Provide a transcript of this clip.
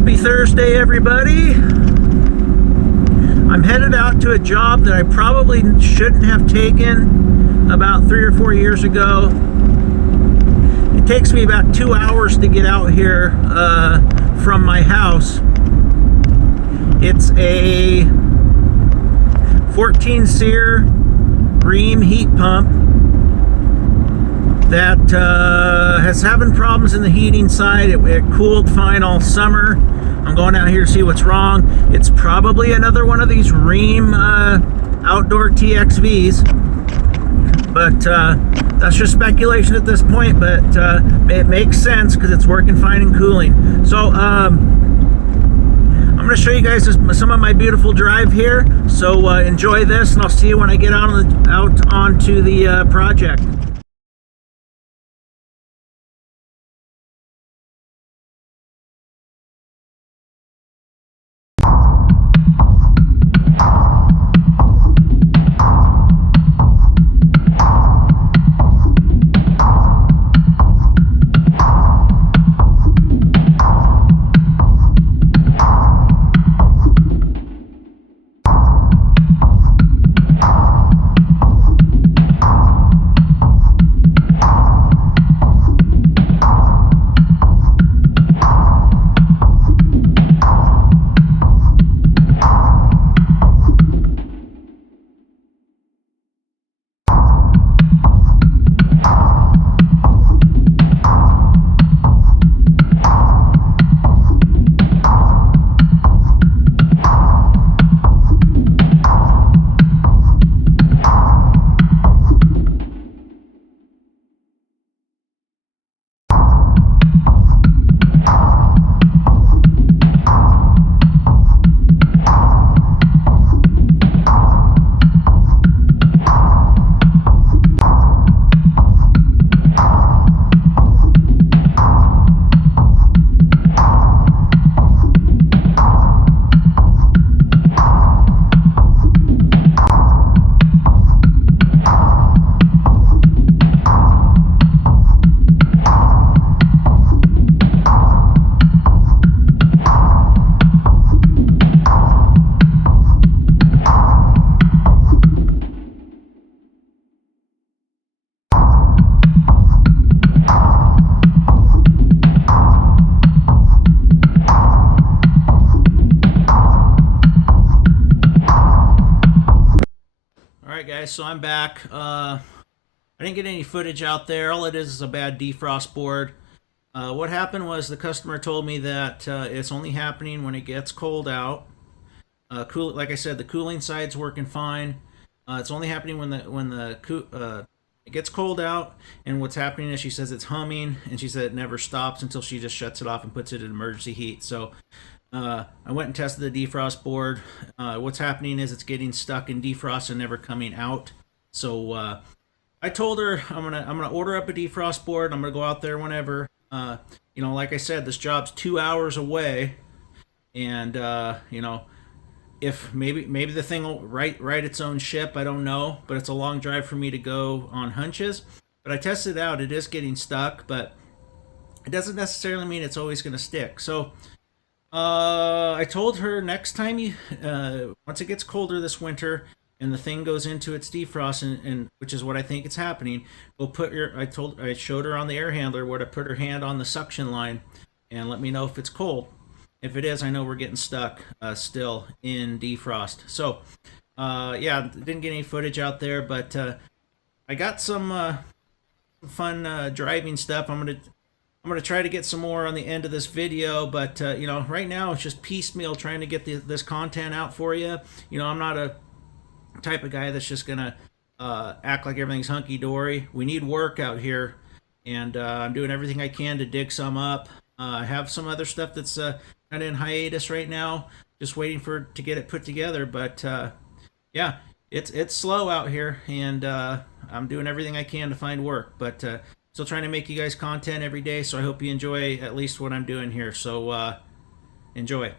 Happy Thursday, everybody. I'm headed out to a job that I probably shouldn't have taken about 3 or 4 years ago. It takes me about 2 hours to get out here from my house. It's a 14 SEER Rheem heat pump that has having problems in the heating side. It cooled fine all summer. I'm going out here to see what's wrong. It's probably another one of these Rheem outdoor TXVs, but that's just speculation at this point, but it makes sense because it's working fine and cooling. So I'm going to show you guys some of my beautiful drive here, so enjoy this, and I'll see you when I get out onto the project. Alright guys, so I'm back. I didn't get any footage out there. All it is a bad defrost board. What happened was the customer told me that it's only happening when it gets cold out. Like I said, the cooling side's working fine. It's only happening when it gets cold out, and what's happening is she says it's humming, and she said it never stops until she just shuts it off and puts it in emergency heat. So I went and tested the defrost board. What's happening is it's getting stuck in defrost and never coming out. So I told her I'm gonna order up a defrost board. I'm gonna go out there whenever. You know, like I said, this job's 2 hours away, and you know, if maybe the thing will right its own ship. I don't know, but it's a long drive for me to go on hunches. But I tested it out. It is getting stuck, but it doesn't necessarily mean it's always gonna stick. So I told her next time once it gets colder this winter and the thing goes into its defrost, and which is what I think it's happening, we'll I showed her on the air handler where to put her hand on the suction line and let me know if it's cold. If it is, I know we're getting stuck still in defrost. So yeah, didn't get any footage out there, but I got some fun driving stuff. I'm gonna try to get some more on the end of this video, but you know, right now it's just piecemeal trying to get this content out for you. You know, I'm not a type of guy that's just gonna act like everything's hunky-dory. We need work out here, and I'm doing everything I can to dig some up. I have some other stuff that's kind of in hiatus right now, just waiting to get it put together. But yeah, it's slow out here, and I'm doing everything I can to find work. But still trying to make you guys content every day, so I hope you enjoy at least what I'm doing here. So enjoy.